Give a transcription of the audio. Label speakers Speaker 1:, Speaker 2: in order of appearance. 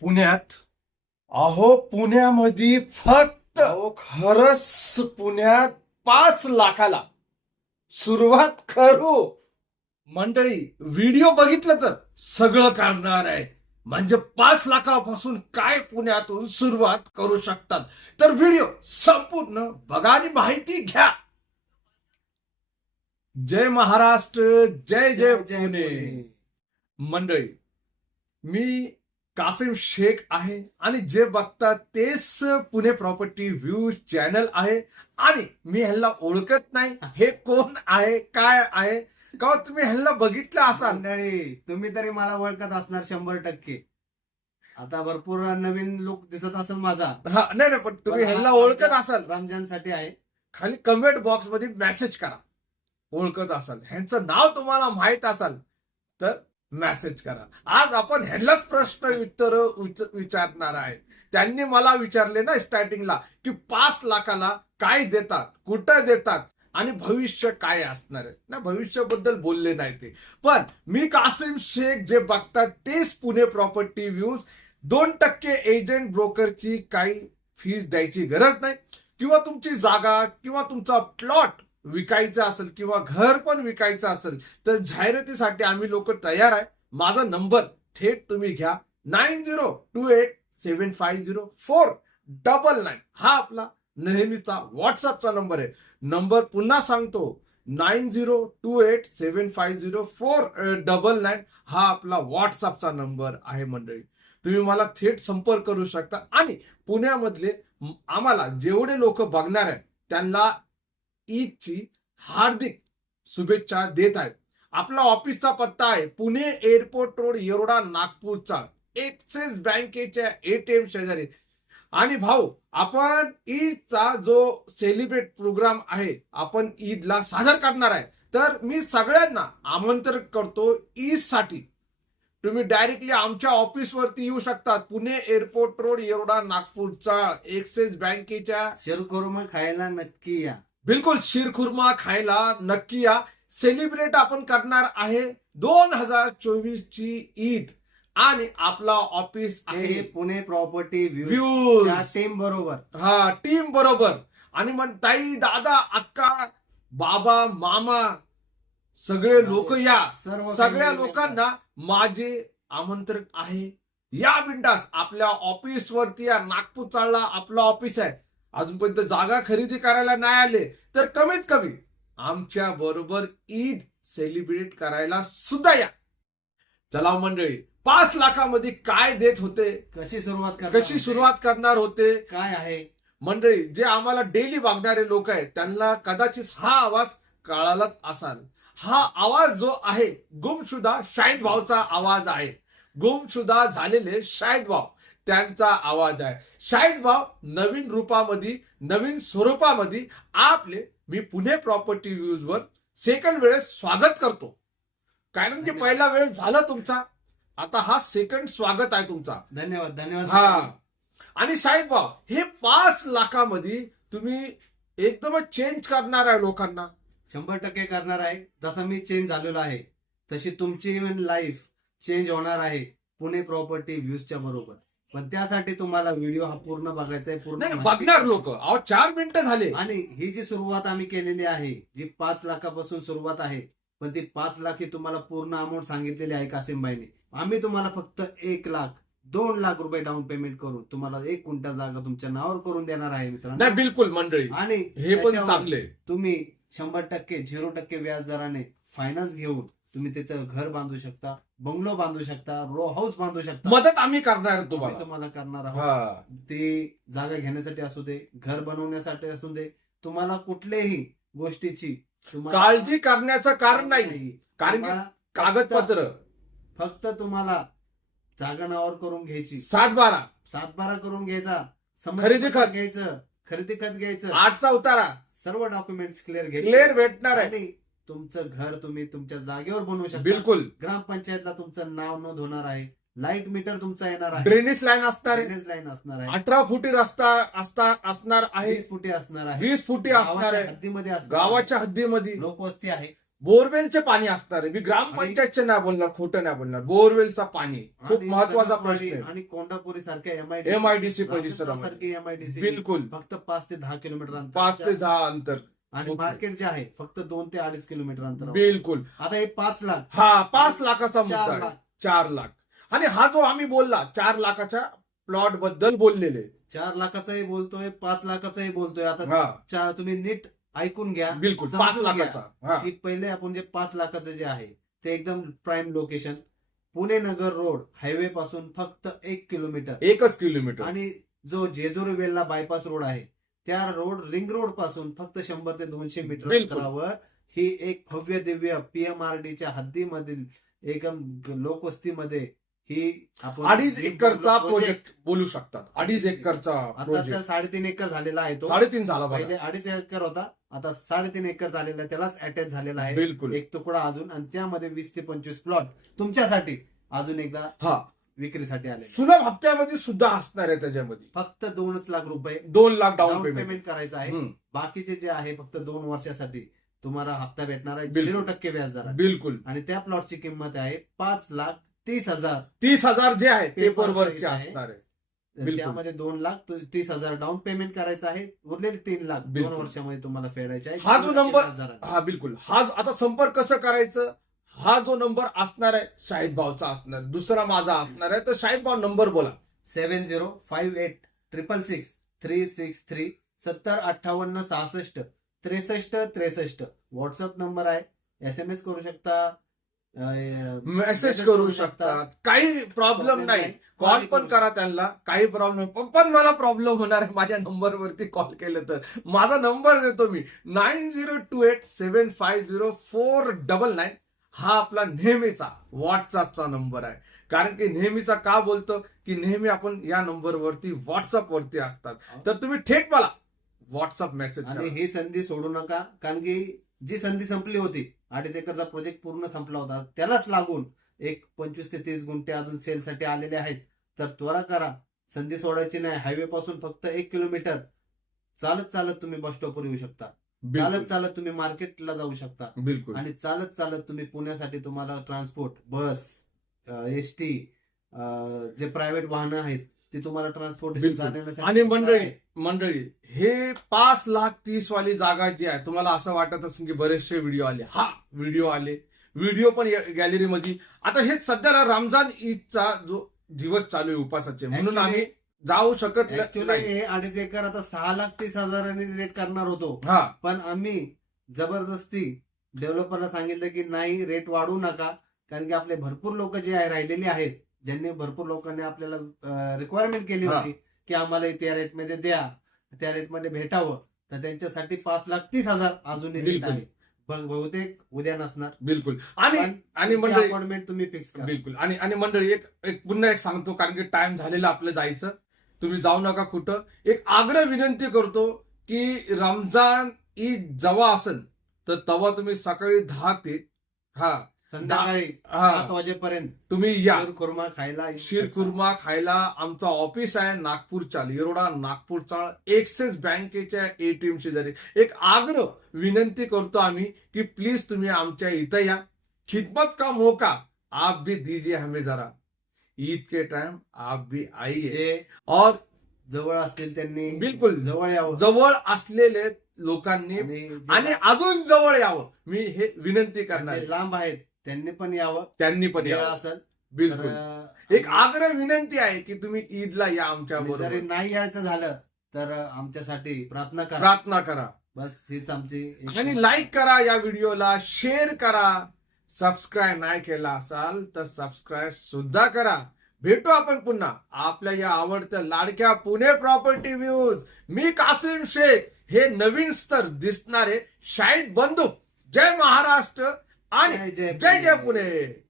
Speaker 1: पुण्यात? अहो पुण्यामध्ये फक्त खरंच पुण्यात पाच लाखाला. सुरुवात करू. मंडळी व्हिडिओ बघितलं तर सगळं करणार आहे. म्हणजे पाच लाखापासून काय पुण्यातून सुरुवात करू शकतात. तर व्हिडिओ संपूर्ण बघा आणि माहिती घ्या. जय महाराष्ट्र जय जय पुणे. मंडळी मी कासिम शेख आहे आणि जे बघतात तेच पुणे प्रॉपर्टी व्ह्यू चॅनल आहे. आणि मी ह्याला ओळखत नाही. हे कोण आहे? काय आहे? का तुम्ही ह्याला बघितलं असाल
Speaker 2: मंडळी तुम्ही तरी मला ओळखत असणार शंभर टक्के. आता भरपूर नवीन लुक दिसत असेल माझा.
Speaker 1: हा नाही नाही पण तुम्ही
Speaker 2: पण
Speaker 1: ह्याला
Speaker 2: हा
Speaker 1: ओळखत असाल.
Speaker 2: रमजानसाठी आहे.
Speaker 1: खाली कमेंट बॉक्समध्ये मेसेज करा. ओळखत असाल. ह्यांचं नाव तुम्हाला माहीत असाल. तर मेसेज करा. आज आपण ह्यालाच प्रश्न उत्तर विचारणार आहे त्यांनी मला विचारले ना स्टार्टिंगला की पाच लाखाला काय देतात कुठं देतात आणि भविष्य काय असणार आहे? ना भविष्याबद्दल बोलले नाही ते. पण मी कासिम शेख जे बघतात तेच पुणे प्रॉपर्टी व्ह्यूज दोन टक्के एजंट ब्रोकरची काही फीज द्यायची गरज नाही. किंवा तुमची जागा किंवा तुमचा प्लॉट विकायचं असेल किंवा घर पण विकायचं असेल तर जाहिरातीसाठी आम्ही लोक तयार आहे. माझा नंबर थेट तुम्ही घ्या. Nine zero two eight seven five zero four double nine. हा आपला नेहमीचा व्हॉट्सअपचा नंबर आहे. नंबर पुन्हा सांगतो. Nine zero two eight seven five zero four double nine हा आपला व्हॉट्सअपचा नंबर आहे मंडळी. तुम्ही मला थेट संपर्क करू शकता. आणि पुण्यामधले आम्हाला जेवढे लोक बघणार आहे त्यांना ईदची हार्दिक शुभेच्छा देत आहेत. आपला ऑफिसचा पत्ता आहे पुणे एअरपोर्ट रोड येरोडा नागपूरचा. एक्सेस बँकेच्या एटीएम शेजारी. आणि भाऊ आपण ईदचा जो सेलिब्रेट प्रोग्राम आहे आपण ईदला सादर करणार आहे. तर मी सगळ्यांना आमंत्रण करतो ईदसाठी. तुम्ही डायरेक्टली आमच्या ऑफिसवरती येऊ शकतात. पुणे एअरपोर्ट रोड येरोडा नागपूरचा. एक्सेस बँकेच्या
Speaker 2: शिरखुर्मा खायला नक्की या.
Speaker 1: बिलकुल शिरखुर्मा खायला नक्की या. सेलिब्रेट आपण करणार आहे दोन हजार चोवीस ची ईद. आणि आपला ऑफिस आहे
Speaker 2: Pune property view
Speaker 1: views
Speaker 2: team बरोबर.
Speaker 1: हा टीम बरोबर. आणि मग ताई दादा अक्का बाबा मामा सगळे लोक या.
Speaker 2: सर्व
Speaker 1: सगळ्या लोकांना माझे आमंत्रण आहे. या बिंदास आपल्या ऑफिस वरती या नागपूर चालला आपलं ऑफिस आहे. अजूनपर्यंत जागा खरेदी करायला नाही आले तर कमीत कमी आमच्या बरोबर ईद सेलिब्रेट करायला सुद्धा या. चला मंडळी पाच लाखामध्ये काय देत होते?
Speaker 2: कशी सुरुवात करणार
Speaker 1: कशी
Speaker 2: होते?
Speaker 1: सुरुवात करणार होते?
Speaker 2: काय आहे?
Speaker 1: मंडळी जे आम्हाला डेली बघणारे लोक आहेत त्यांना कदाचित हा आवाज कळालाच असाल. हा आवाज जो आहे गुमशुदा शाहीद भाऊचा आवाज आहे. गुमशुदा झालेले शाहीद भाऊ. त्यांचा आवाज आहे. शाहीद भाऊ नवीन रूपामध्ये नवीन स्वरूपामध्ये आपले मी पुणे प्रॉपर्टी व्ह्यूज वर सेकंड वेळेस स्वागत करतो. कारण की पहिला वेळ झाला तुमचा. आता हा सेकंड स्वागत आहे तुमचा.
Speaker 2: धन्यवाद धन्यवाद.
Speaker 1: हा. आणि साहेब भाऊ हे पाच लाखामध्ये तुम्ही एकदमच चेंज करणार आहे लोकांना.
Speaker 2: शंभर टक्के करणार आहे. जसं मी चेंज झालेलो आहे तशी तुमची इव्हन लाईफ चेंज होणार आहे पुणे प्रॉपर्टी व्ह्यूजच्या बरोबर. पण त्यासाठी तुम्हाला व्हिडिओ हा पूर्ण बघायचा आहे पूर्ण
Speaker 1: नाही नाही,
Speaker 2: माहिती
Speaker 1: बघणार. लोक. अहो चार मिनिटं झाले.
Speaker 2: आणि ही जी सुरुवात आम्ही केलेली आहे जी पाच लाखापासून सुरुवात आहे पण ती पाच लाख ही तुम्हाला पूर्ण अमाऊंट सांगितलेली आहे कासिमबाईने. आम्ही तुम्हाला फक्त एक लाख दोन लाख रुपये डाऊन पेमेंट करून तुम्हाला एक कुंटा जागा तुमच्या नावावर करून देणार आहे मित्रांनो.
Speaker 1: नाही बिलकुल मंडळी.
Speaker 2: आणि
Speaker 1: हे पण
Speaker 2: त्याच्यावर
Speaker 1: चांगले.
Speaker 2: तुम्ही शंभर टक्के झिरो टक्के व्याज दराने फायनान्स घेऊन तुम्ही तिथं घर बांधू शकता बंगलो बांधू शकता रो हाऊस बांधू शकता.
Speaker 1: मदत आम्ही करणार
Speaker 2: आम्ही
Speaker 1: तुम्हाला.
Speaker 2: तुम्हाला करणार आहोत.
Speaker 1: हा.
Speaker 2: ते जागा घेण्यासाठी असू दे घर बनवण्यासाठी असू दे तुम्हाला कुठल्याही गोष्टीची तुम्हाला
Speaker 1: काळजी करण्याचं कारण नाही. कारण की
Speaker 2: तुम्हाला
Speaker 1: कागदपत्र.
Speaker 2: फक्त तुम्हाला जागा नावावर करून घ्यायची.
Speaker 1: सात बारा.
Speaker 2: सातबारा करून घ्यायचा.
Speaker 1: खरेदी खत.
Speaker 2: घ्यायचं. खरेदी खत घ्यायचं.
Speaker 1: आठचा उतारा.
Speaker 2: सर्व डॉक्युमेंट्स क्लिअर
Speaker 1: क्लिअर भेटणार आहे.
Speaker 2: आणि तुमचं घर तुम्ही तुमच्या जागेवर बनवू शकता.
Speaker 1: बिलकुल.
Speaker 2: ग्रामपंचायतला तुमचं नाव नोंद होणार आहे. लाइट मीटर तुमचा येणार आहे.
Speaker 1: ड्रेनेज लाईन असणार
Speaker 2: ड्रेनेज लाईन असणार आहे.
Speaker 1: अठरा फुटी रस्ता असता असणार आहे.
Speaker 2: वीस फुटी असणार आहे.
Speaker 1: वीस फुटी असणार आहे.
Speaker 2: हद्दीमध्ये
Speaker 1: गावाच्या हद्दीमध्ये.
Speaker 2: लोकवस्ती आहे.
Speaker 1: बोरवेलचे पाणी असणार आहे. मी ग्रामपंचायतचे नाही बोलणार खोटं नाही बोलणार. बोरवेलचा पाणी. खूप
Speaker 2: महत्त्वाचा
Speaker 1: प्रश्न आहे.
Speaker 2: आणि कोंडापुरी सारख्या एमआयडीसी
Speaker 1: परिसरामध्ये.
Speaker 2: सारखी एमआयडीसी
Speaker 1: बिलकुल.
Speaker 2: फक्त पाच ते दहा किलोमीटर अंतर.
Speaker 1: पाच ते दहा अंतर.
Speaker 2: आणि. मार्केट जे आहे फक्त दोन ते अडीच किलोमीटर अंतर
Speaker 1: बिलकुल.
Speaker 2: आता हे पाच लाख.
Speaker 1: हा पाच लाखाचा मुद्दा
Speaker 2: चार
Speaker 1: आहे.
Speaker 2: लाख.
Speaker 1: चार लाख. आणि हा जो आम्ही बोलला चार लाखाच्या प्लॉटबद्दल बोललेले.
Speaker 2: चार लाखाचाही बोलतोय पाच लाखाचाही बोलतोय. आता
Speaker 1: हा.
Speaker 2: चा- तुम्ही नीट ऐकून घ्या
Speaker 1: बिलकुल
Speaker 2: समजून
Speaker 1: पाच
Speaker 2: घ्या.
Speaker 1: लाखाचा. हा.
Speaker 2: की पहिले आपण जे पाच लाखाचं जे आहे ते एकदम prime location Pune Nagar road highway पासून फक्त एक किलोमीटर.
Speaker 1: एकच किलोमीटर.
Speaker 2: आणि जो जेजूर वेल्ला बायपास रोड आहे त्या रोड रिंग रोडपासून फक्त शंभर ते दोनशे मीटर. अंतरावर ही एक भव्य दिव्य पीएमआरडीच्या हद्दीमधील एकम लोकवस्तीमध्ये ही आपण
Speaker 1: अडीच एकरचा प्रोजेक्ट बोलू शकतात. अडीच एकरचा
Speaker 2: आता तर साडेतीन एकर झालेला आहे तो.
Speaker 1: साडेतीन झाला
Speaker 2: पहिले
Speaker 1: बघा
Speaker 2: अडीच एकर होता. आता साडेतीन एकर झालेला आहे त्यालाच अटॅच झालेला आहे.
Speaker 1: बिलकुल.
Speaker 2: एक तुकडा अजून आणि त्यामध्ये वीस ते पंचवीस प्लॉट तुमच्यासाठी अजून एकदा
Speaker 1: हा.
Speaker 2: विक्रीसाठी आले
Speaker 1: सुलभ हप्त्यामध्ये सुद्धा असणार आहे त्याच्यामध्ये.
Speaker 2: फक्त दोनच लाख रुपये
Speaker 1: दोन लाख डाऊन पेमेंट
Speaker 2: करायचं आहे. बाकीचे जे आहे फक्त दोन वर्षासाठी तुम्हाला हप्ता भेटणार आहे.
Speaker 1: बिलकुल.
Speaker 2: झिरो टक्के व्याजदर
Speaker 1: बिलकुल.
Speaker 2: आणि त्या प्लॉटची किंमत आहे पाच लाख तीस हजार.
Speaker 1: तीस हजार जे आहे पेपर वरचे
Speaker 2: आहे.
Speaker 1: असणार आहे. बिलकुल.
Speaker 2: त्यामध्ये दोन लाख तो- तीस हजार डाऊन पेमेंट करायचं आहे. उरलेले तीन लाख दोन
Speaker 1: बिलकुल.
Speaker 2: वर्षामध्ये तुम्हाला फेडायचे आहे.
Speaker 1: हा जो
Speaker 2: झिरो टक्के
Speaker 1: नंबर-
Speaker 2: व्याजदराने.
Speaker 1: हा बिलकुल. हा आता संपर्क कसं करायचं? हा जो नंबर असणार आहे शाहिद भाऊचा असणार आहे. दुसरा माझा असणार आहे तर शाहिद भाऊ नंबर बोला.
Speaker 2: Seven zero five eight triple six three six three सत्तर अठ्ठावन्न सहासष्ट त्रेसष्ट त्रेसष्ट. व्हॉट्सअप नंबर आहे. एस एम एस करू शकता. अं,
Speaker 1: मेसेज करू शकतात काही प्रॉब्लेम नाही. कॉल पण करा त्यांना. काही प्रॉब्लेम पण पण मला प्रॉब्लेम होणार आहे माझ्या नंबरवरती कॉल केलं तर. माझा नंबर देतो मी. Nine zero two eight seven five zero four double nine. हा आपला नेहमीचा व्हॉट्सअपचा नंबर आहे. कारण की नेहमीचा का बोलतो? की नेहमी आपण या नंबरवरती व्हॉट्सअप वरती असतात. तर तुम्ही थेट मला व्हॉट्सअप मेसेज
Speaker 2: आणि ही संधी सोडू नका. कारण की जी संधी संपली होती अडीच एकरचा प्रोजेक्ट पूर्ण संपला होता त्यालाच लागून एक पंचवीस ते तीस गुंठे अजून सेलसाठी आलेले आहेत. तर त्वरा करा. संधी सोडायची नाही. हायवे पासून फक्त एक किलोमीटर चालत चालत तुम्ही बस स्टॉपवर येऊ शकता. चालत चालत तुम्ही मार्केटला जाऊ शकता.
Speaker 1: बिलकुल.
Speaker 2: आणि चालत चालत तुम्ही पुण्यासाठी तुम्हाला ट्रान्सपोर्ट बस एस टी जे प्रायव्हेट वाहनं आहेत ती तुम्हाला. जाण्यासाठी
Speaker 1: आणि मंडळी मंडळी हे पाच लाख तीस वाली जागा जी आहे तुम्हाला असं वाटत असेल की बरेचसे व्हिडिओ आले. हा व्हिडिओ आले. व्हिडिओ पण गॅलरीमध्ये. आता हे सध्याला रमजान ईदचा जो दिवस चालू आहे उपासाचे म्हणून आम्ही जाऊ शकत नाही.
Speaker 2: हे अडीच एकर आता सहा लाख तीस हजारांनी रेट करणार होतो.
Speaker 1: हा.
Speaker 2: पण आम्ही जबरदस्ती डेव्हलपरला सांगितलं की नाही रेट वाढवू नका. कारण की आपले भरपूर लोक जे आहे राहिलेले आहेत ज्यांनी भरपूर लोकांनी आपल्याला रिक्वायरमेंट केली. होती की आम्हाला त्या रेटमध्ये द्या त्या रेटमध्ये भेटावं. तर त्यांच्यासाठी पाच लाख तीस हजार अजूनही रेट. आहे. बहुतेक उद्या नसणार.
Speaker 1: बिलकुल. आणि आणि मंडळी
Speaker 2: अपॉइंटमेंट तुम्ही फिक्स
Speaker 1: बिलकुल. आणि आणि मंडळी एक एक पुन्हा एक सांगतो कारण की टाइम झालेला आपलं जायचं. तुम्ही जाऊ नका कुठं. एक आग्रह विनंती करतो की रमजान ईद जेव्हा असेल तर तेव्हा तुम्ही सकाळी दहा ते हा
Speaker 2: संध्याकाळी
Speaker 1: हा.
Speaker 2: सात वाजेपर्यंत
Speaker 1: तुम्ही या.
Speaker 2: खुर्मा खायला येऊ
Speaker 1: शीर
Speaker 2: शकता.
Speaker 1: कुर्मा खायला आमचा ऑफिस आहे नागपूरच्या येरोडा नागपूरचा एक्सिस बँकेच्या एटीएम शेजारी एक आग्रह विनंती करतो आम्ही की प्लीज तुम्ही आमच्या इथं या. खिदमत का मौका? आप भी दीजिए हमें जरा. ईद के टाइम आप भी आइए और
Speaker 2: जवळ असतील त्यांनी
Speaker 1: बिलकुल.
Speaker 2: जवळ यावं.
Speaker 1: जवळ असलेले लोकांनी
Speaker 2: आणि
Speaker 1: अजून जवळ यावं. मी हे विनंती करणार.
Speaker 2: लांब आहेत त्यांनी पण यावं.
Speaker 1: त्यांनी पण यावं.
Speaker 2: असेल
Speaker 1: बिलकुल. एक आग्रह विनंती आहे की तुम्ही ईदला या आमच्या बरोबर.
Speaker 2: नाही यायचं झालं तर आमच्यासाठी प्रार्थना करा.
Speaker 1: प्रार्थना करा.
Speaker 2: बस हीच आमची
Speaker 1: आणि लाईक करा या व्हिडिओला शेअर करा. सबस्क्राईब नाही केला असाल तर सबस्क्राईब सुद्धा करा. भेटू आपण पुन्हा आपल्या या आवडत्या लाडक्या पुणे प्रॉपर्टी व्ह्यूज मी कासिम शेख हे नवीन स्तर दिसणारे शाहीद बंधू. जय महाराष्ट्र आणि
Speaker 2: जय जय
Speaker 1: जय जय पुणे.